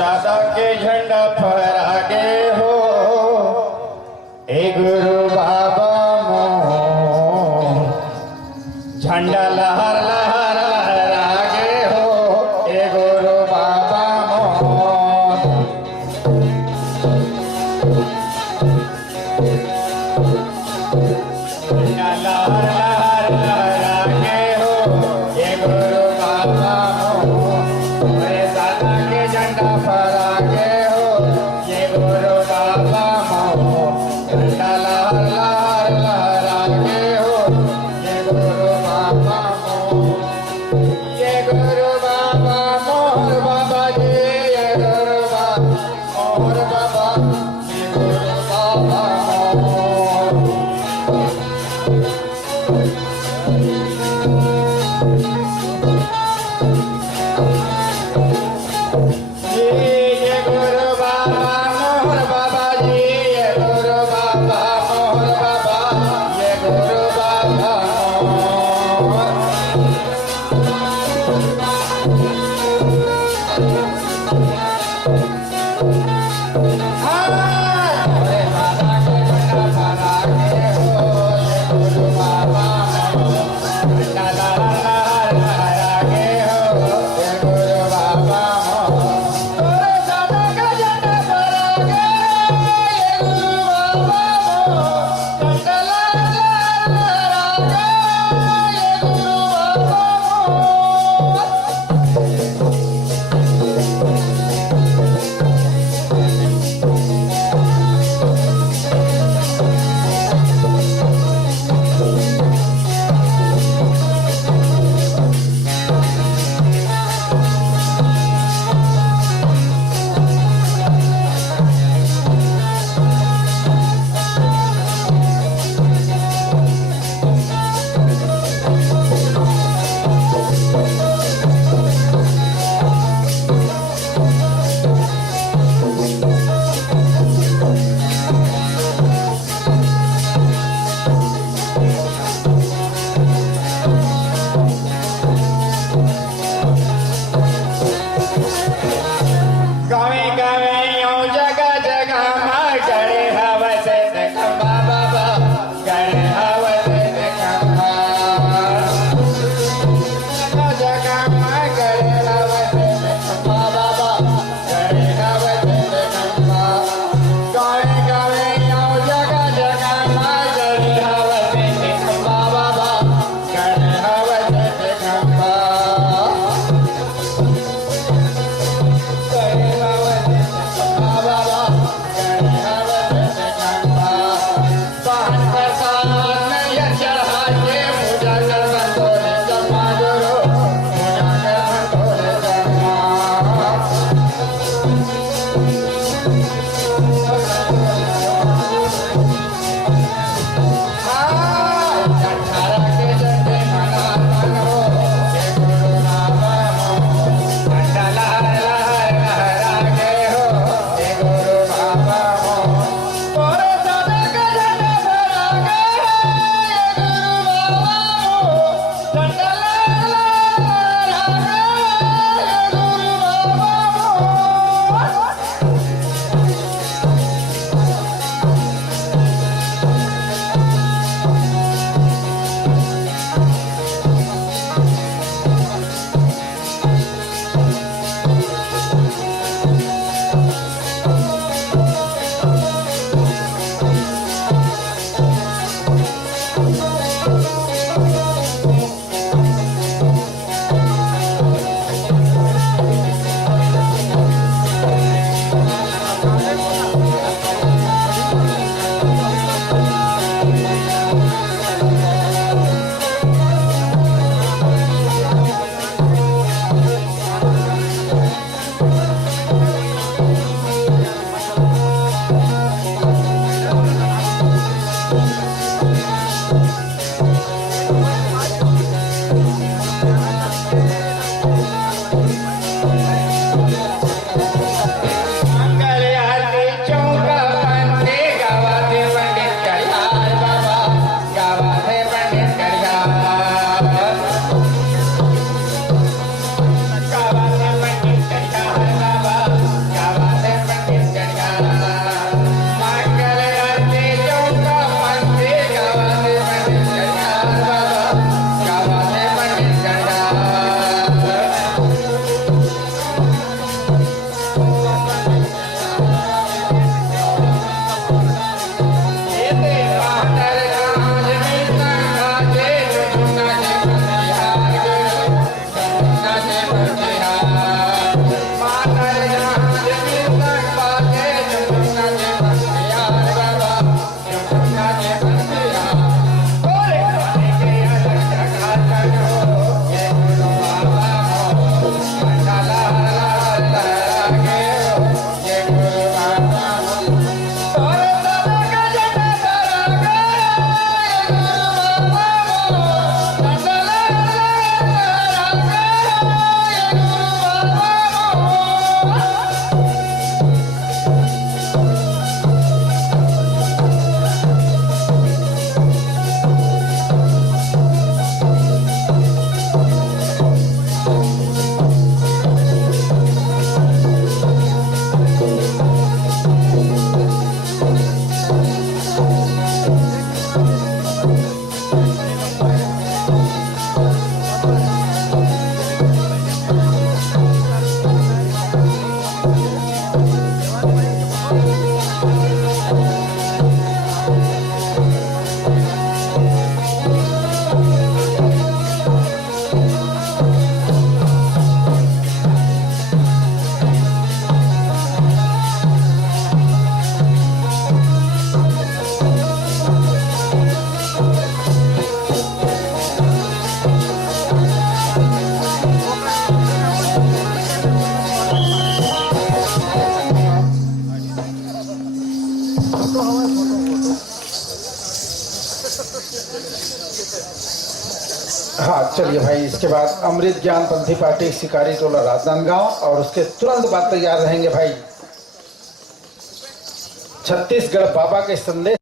सादा के झंडा फहरागे हो ए गुरु बाबा मोर झंडा लहर लहर लहरागे हो ए गुरु बाबा मोर झंडा लहर लहर लहरागे हो ए गुरु बाबा मोर मेरे सादा के झंडा फहरागे हो ये गुरु बाबा मोर झंडा लहर लहर लहरागे हो ये गुरु बाबा मोर ये गुरु बाबा मोर बाबा जी ये गुरु बाबा मोर बाबा ये गुरु बाबा मोर ये गुरु बाबा मोर बाबा जी ये गुरु बाबा मोर बाबा ये गुरु बाबा मोर मोरे बाबा के झंडा फहरागे हो ये गुरु बाबा मोर झंडा लहर लहर लहरागे हो ये गुरु बाबा हाँ चलिए भाई, इसके बाद अमृत ज्ञान पंथी पार्टी शिकारी टोला राजनांदगांव, और उसके तुरंत बाद तैयार रहेंगे भाई छत्तीसगढ़ बाबा के संदेश